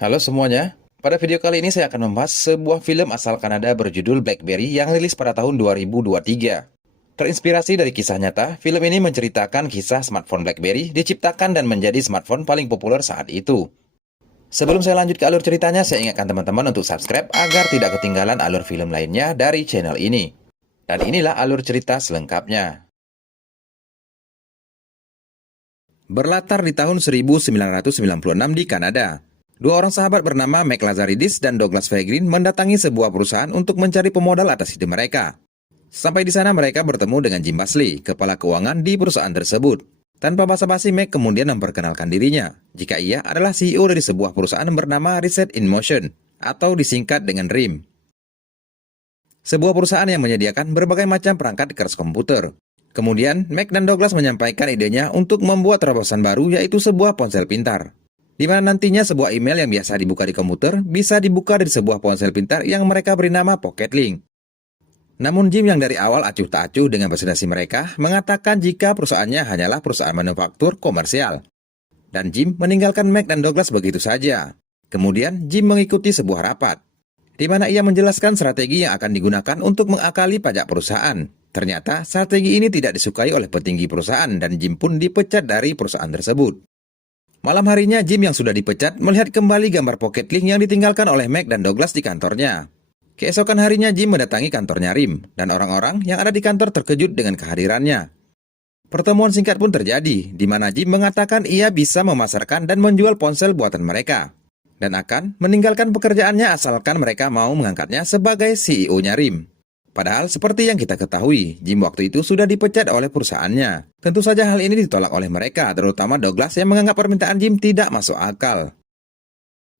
Halo semuanya, pada video kali ini saya akan membahas sebuah film asal Kanada berjudul BlackBerry yang rilis pada tahun 2023. Terinspirasi dari kisah nyata, film ini menceritakan kisah smartphone BlackBerry diciptakan dan menjadi smartphone paling populer saat itu. Sebelum saya lanjut ke alur ceritanya, saya ingatkan teman-teman untuk subscribe agar tidak ketinggalan alur film lainnya dari channel ini. Dan inilah alur cerita selengkapnya. Berlatar di tahun 1996 di Kanada. Dua orang sahabat bernama Mike Lazaridis dan Douglas Fairgreen mendatangi sebuah perusahaan untuk mencari pemodal atas ide mereka. Sampai di sana mereka bertemu dengan Jim Basley, kepala keuangan di perusahaan tersebut. Tanpa basa-basi, Mike kemudian memperkenalkan dirinya, jika ia adalah CEO dari sebuah perusahaan bernama Reset in Motion, atau disingkat dengan RIM. Sebuah perusahaan yang menyediakan berbagai macam perangkat keras komputer. Kemudian, Mike dan Douglas menyampaikan idenya untuk membuat terobosan baru, yaitu sebuah ponsel pintar, di mana nantinya sebuah email yang biasa dibuka di komputer bisa dibuka dari sebuah ponsel pintar yang mereka beri nama Pocket Link. Namun Jim yang dari awal acuh tak acuh dengan presentasi mereka mengatakan jika perusahaannya hanyalah perusahaan manufaktur komersial. Dan Jim meninggalkan Mike dan Douglas begitu saja. Kemudian Jim mengikuti sebuah rapat, di mana ia menjelaskan strategi yang akan digunakan untuk mengakali pajak perusahaan. Ternyata strategi ini tidak disukai oleh petinggi perusahaan dan Jim pun dipecat dari perusahaan tersebut. Malam harinya, Jim yang sudah dipecat melihat kembali gambar Pocket Link yang ditinggalkan oleh Mike dan Douglas di kantornya. Keesokan harinya, Jim mendatangi kantornya RIM, dan orang-orang yang ada di kantor terkejut dengan kehadirannya. Pertemuan singkat pun terjadi, di mana Jim mengatakan ia bisa memasarkan dan menjual ponsel buatan mereka, dan akan meninggalkan pekerjaannya asalkan mereka mau mengangkatnya sebagai CEO-nya RIM. Padahal seperti yang kita ketahui, Jim waktu itu sudah dipecat oleh perusahaannya. Tentu saja hal ini ditolak oleh mereka, terutama Douglas yang menganggap permintaan Jim tidak masuk akal.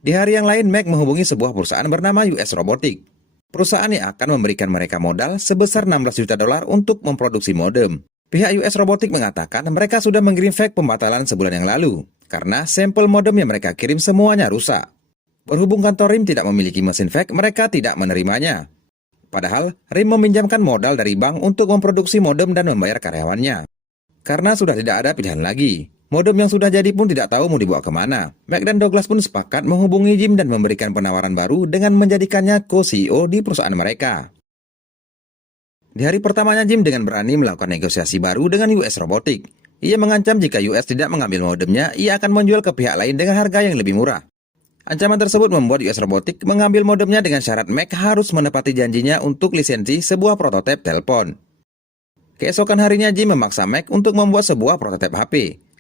Di hari yang lain, Mac menghubungi sebuah perusahaan bernama US Robotics. Perusahaan yang akan memberikan mereka modal sebesar 16 juta dolar untuk memproduksi modem. Pihak US Robotics mengatakan mereka sudah mengirim fax pembatalan sebulan yang lalu, karena sampel modem yang mereka kirim semuanya rusak. Berhubung kantor RIM tidak memiliki mesin fax, mereka tidak menerimanya. Padahal, RIM meminjamkan modal dari bank untuk memproduksi modem dan membayar karyawannya. Karena sudah tidak ada pilihan lagi, modem yang sudah jadi pun tidak tahu mau dibawa kemana. Mac dan Douglas pun sepakat menghubungi Jim dan memberikan penawaran baru dengan menjadikannya co-CEO di perusahaan mereka. Di hari pertamanya, Jim dengan berani melakukan negosiasi baru dengan US Robotics. Ia mengancam jika US tidak mengambil modemnya, ia akan menjual ke pihak lain dengan harga yang lebih murah. Ancaman tersebut membuat US Robotics mengambil modemnya dengan syarat Mac harus menepati janjinya untuk lisensi sebuah prototipe telepon. Keesokan harinya Jim memaksa Mac untuk membuat sebuah prototipe HP,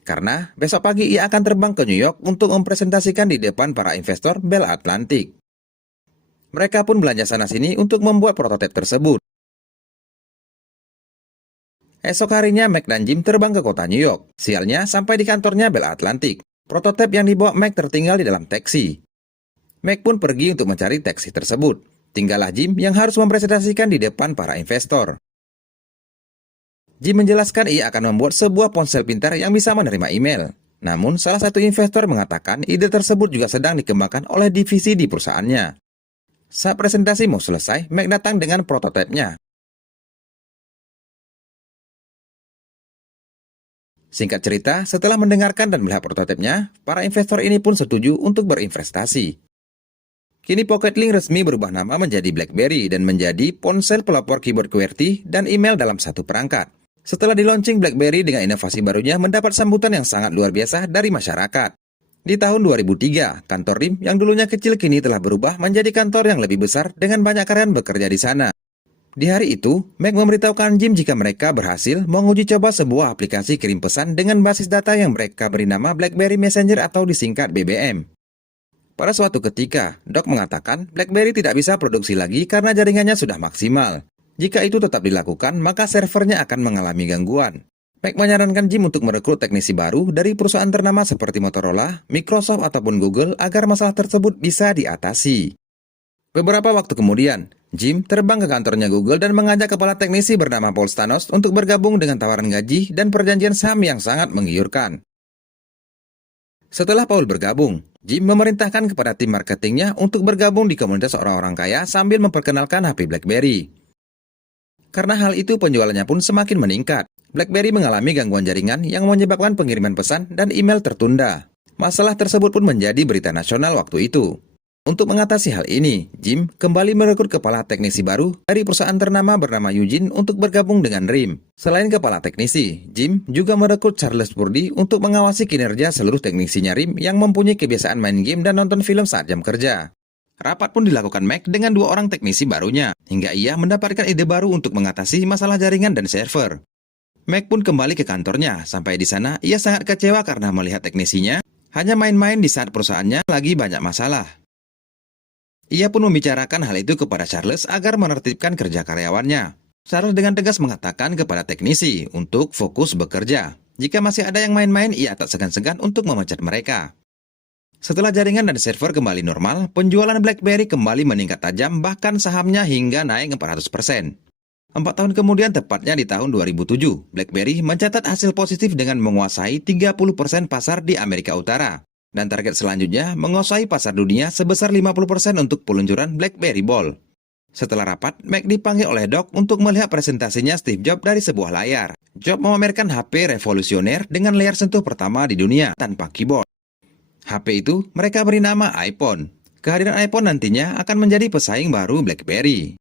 karena besok pagi ia akan terbang ke New York untuk mempresentasikan di depan para investor Bell Atlantic. Mereka pun belanja sana-sini untuk membuat prototipe tersebut. Esok harinya Mac dan Jim terbang ke kota New York. Sialnya sampai di kantornya Bell Atlantic. Prototipe yang dibawa Mac tertinggal di dalam taksi. Mac pun pergi untuk mencari taksi tersebut. Tinggallah Jim yang harus mempresentasikan di depan para investor. Jim menjelaskan ia akan membuat sebuah ponsel pintar yang bisa menerima email. Namun, salah satu investor mengatakan ide tersebut juga sedang dikembangkan oleh divisi di perusahaannya. Saat presentasi mau selesai, Mac datang dengan prototipenya. Singkat cerita, setelah mendengarkan dan melihat prototipenya, para investor ini pun setuju untuk berinvestasi. Kini Pocket Link resmi berubah nama menjadi BlackBerry dan menjadi ponsel pelopor keyboard QWERTY dan email dalam satu perangkat. Setelah di-launching, BlackBerry dengan inovasi barunya mendapat sambutan yang sangat luar biasa dari masyarakat. Di tahun 2003, kantor RIM yang dulunya kecil kini telah berubah menjadi kantor yang lebih besar dengan banyak karyawan bekerja di sana. Di hari itu, Mac memberitahukan Jim jika mereka berhasil menguji coba sebuah aplikasi kirim pesan dengan basis data yang mereka beri nama BlackBerry Messenger atau disingkat BBM. Pada suatu ketika, Doc mengatakan BlackBerry tidak bisa produksi lagi karena jaringannya sudah maksimal. Jika itu tetap dilakukan, maka servernya akan mengalami gangguan. Mac menyarankan Jim untuk merekrut teknisi baru dari perusahaan ternama seperti Motorola, Microsoft, ataupun Google agar masalah tersebut bisa diatasi. Beberapa waktu kemudian, Jim terbang ke kantornya Google dan mengajak kepala teknisi bernama Paul Stanos untuk bergabung dengan tawaran gaji dan perjanjian saham yang sangat menggiurkan. Setelah Paul bergabung, Jim memerintahkan kepada tim marketingnya untuk bergabung di komunitas orang-orang kaya sambil memperkenalkan HP BlackBerry. Karena hal itu penjualannya pun semakin meningkat. BlackBerry mengalami gangguan jaringan yang menyebabkan pengiriman pesan dan email tertunda. Masalah tersebut pun menjadi berita nasional waktu itu. Untuk mengatasi hal ini, Jim kembali merekrut kepala teknisi baru dari perusahaan ternama bernama Eugene untuk bergabung dengan RIM. Selain kepala teknisi, Jim juga merekrut Charles Purdy untuk mengawasi kinerja seluruh teknisinya RIM yang mempunyai kebiasaan main game dan nonton film saat jam kerja. Rapat pun dilakukan Mac dengan 2 orang teknisi barunya, hingga ia mendapatkan ide baru untuk mengatasi masalah jaringan dan server. Mac pun kembali ke kantornya, sampai di sana ia sangat kecewa karena melihat teknisinya hanya main-main di saat perusahaannya lagi banyak masalah. Ia pun membicarakan hal itu kepada Charles agar menertibkan kerja karyawannya. Charles dengan tegas mengatakan kepada teknisi untuk fokus bekerja. Jika masih ada yang main-main, ia tak segan-segan untuk memecat mereka. Setelah jaringan dan server kembali normal, penjualan BlackBerry kembali meningkat tajam, bahkan sahamnya hingga naik 400%. 4 tahun kemudian, tepatnya di tahun 2007, BlackBerry mencatat hasil positif dengan menguasai 30% pasar di Amerika Utara. Dan target selanjutnya menguasai pasar dunia sebesar 50% untuk peluncuran BlackBerry Bold. Setelah rapat, Mac dipanggil oleh Doc untuk melihat presentasinya Steve Jobs dari sebuah layar. Jobs memamerkan HP revolusioner dengan layar sentuh pertama di dunia tanpa keyboard. HP itu mereka beri nama iPhone. Kehadiran iPhone nantinya akan menjadi pesaing baru BlackBerry.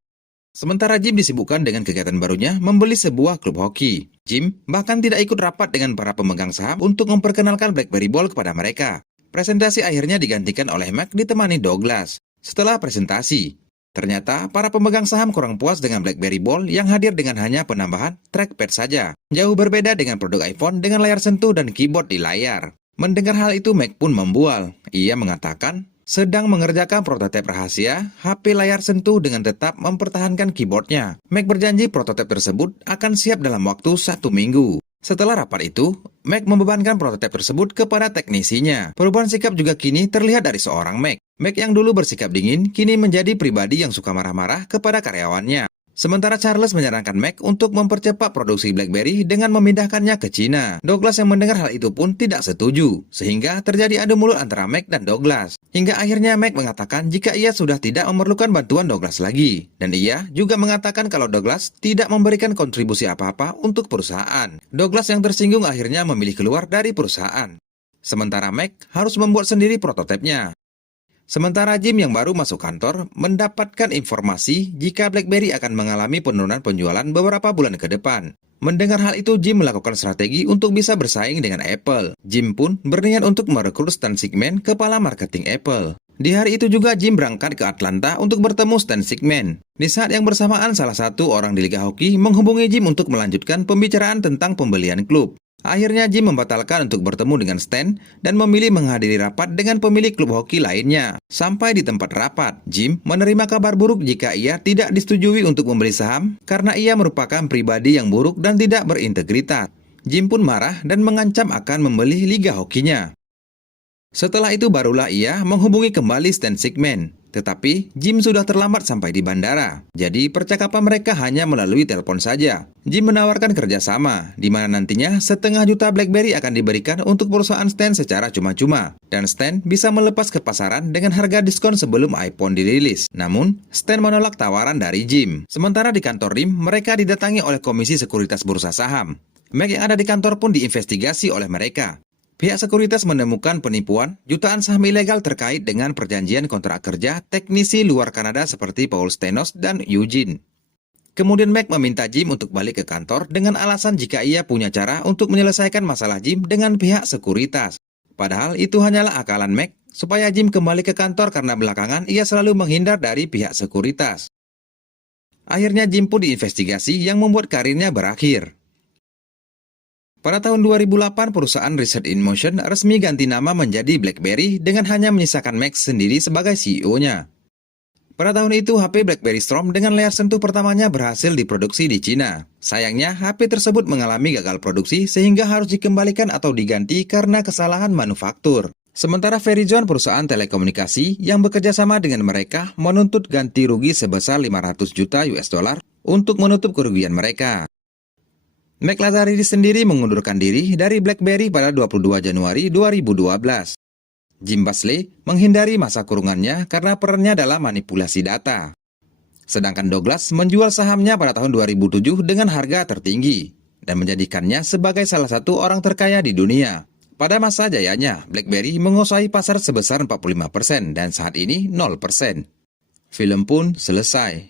Sementara Jim disibukkan dengan kegiatan barunya membeli sebuah klub hoki. Jim bahkan tidak ikut rapat dengan para pemegang saham untuk memperkenalkan BlackBerry Bold kepada mereka. Presentasi akhirnya digantikan oleh Mac ditemani Douglas. Setelah presentasi, ternyata para pemegang saham kurang puas dengan BlackBerry Bold yang hadir dengan hanya penambahan trackpad saja. Jauh berbeda dengan produk iPhone dengan layar sentuh dan keyboard di layar. Mendengar hal itu, Mac pun membual. Ia mengatakan sedang mengerjakan prototipe rahasia HP layar sentuh dengan tetap mempertahankan keyboardnya. Mac berjanji prototipe tersebut akan siap dalam waktu 1 minggu. Setelah rapat itu, Mac membebankan prototipe tersebut kepada teknisinya. Perubahan sikap juga kini terlihat dari seorang Mac. Mac yang dulu bersikap dingin, kini menjadi pribadi yang suka marah-marah kepada karyawannya. Sementara Charles menyarankan Mac untuk mempercepat produksi BlackBerry dengan memindahkannya ke Cina. Douglas yang mendengar hal itu pun tidak setuju, sehingga terjadi adu mulut antara Mac dan Douglas. Hingga akhirnya Mac mengatakan jika ia sudah tidak memerlukan bantuan Douglas lagi. Dan ia juga mengatakan kalau Douglas tidak memberikan kontribusi apa-apa untuk perusahaan. Douglas yang tersinggung akhirnya memilih keluar dari perusahaan. Sementara Mac harus membuat sendiri prototipenya. Sementara Jim yang baru masuk kantor mendapatkan informasi jika BlackBerry akan mengalami penurunan penjualan beberapa bulan ke depan. Mendengar hal itu, Jim melakukan strategi untuk bisa bersaing dengan Apple. Jim pun berniat untuk merekrut Stan Sigman, kepala marketing Apple. Di hari itu juga Jim berangkat ke Atlanta untuk bertemu Stan Sigman. Di saat yang bersamaan, salah satu orang di Liga Hoki menghubungi Jim untuk melanjutkan pembicaraan tentang pembelian klub. Akhirnya Jim membatalkan untuk bertemu dengan Stan dan memilih menghadiri rapat dengan pemilik klub hoki lainnya. Sampai di tempat rapat, Jim menerima kabar buruk jika ia tidak disetujui untuk membeli saham karena ia merupakan pribadi yang buruk dan tidak berintegritas. Jim pun marah dan mengancam akan membeli liga hokinya. Setelah itu barulah ia menghubungi kembali Stan Sigman. Tetapi Jim sudah terlambat sampai di bandara. Jadi percakapan mereka hanya melalui telepon saja. Jim menawarkan kerjasama, di mana nantinya 500.000 BlackBerry akan diberikan untuk perusahaan Stan secara cuma-cuma. Dan Stan bisa melepas ke pasaran dengan harga diskon sebelum iPhone dirilis. Namun, Stan menolak tawaran dari Jim. Sementara di kantor RIM, mereka didatangi oleh Komisi Sekuritas Bursa Saham. Mac yang ada di kantor pun diinvestigasi oleh mereka. Pihak sekuritas menemukan penipuan jutaan saham ilegal terkait dengan perjanjian kontrak kerja teknisi luar Kanada seperti Paul Stenos dan Eugene. Kemudian Mac meminta Jim untuk balik ke kantor dengan alasan jika ia punya cara untuk menyelesaikan masalah Jim dengan pihak sekuritas. Padahal itu hanyalah akalan Mac supaya Jim kembali ke kantor karena belakangan ia selalu menghindar dari pihak sekuritas. Akhirnya Jim pun diinvestigasi yang membuat karirnya berakhir. Pada tahun 2008, perusahaan Research in Motion resmi ganti nama menjadi BlackBerry dengan hanya menyisakan Mac sendiri sebagai CEO-nya. Pada tahun itu, HP BlackBerry Storm dengan layar sentuh pertamanya berhasil diproduksi di Cina. Sayangnya, HP tersebut mengalami gagal produksi sehingga harus dikembalikan atau diganti karena kesalahan manufaktur. Sementara Verizon, perusahaan telekomunikasi yang bekerja sama dengan mereka, menuntut ganti rugi sebesar 500 juta US dollar untuk menutup kerugian mereka. Mac Lazaridis sendiri mengundurkan diri dari BlackBerry pada 22 Januari 2012. Jim Basley menghindari masa kurungannya karena perannya dalam manipulasi data. Sedangkan Douglas menjual sahamnya pada tahun 2007 dengan harga tertinggi dan menjadikannya sebagai salah satu orang terkaya di dunia. Pada masa jayanya, BlackBerry menguasai pasar sebesar 45% dan saat ini 0%. Film pun selesai.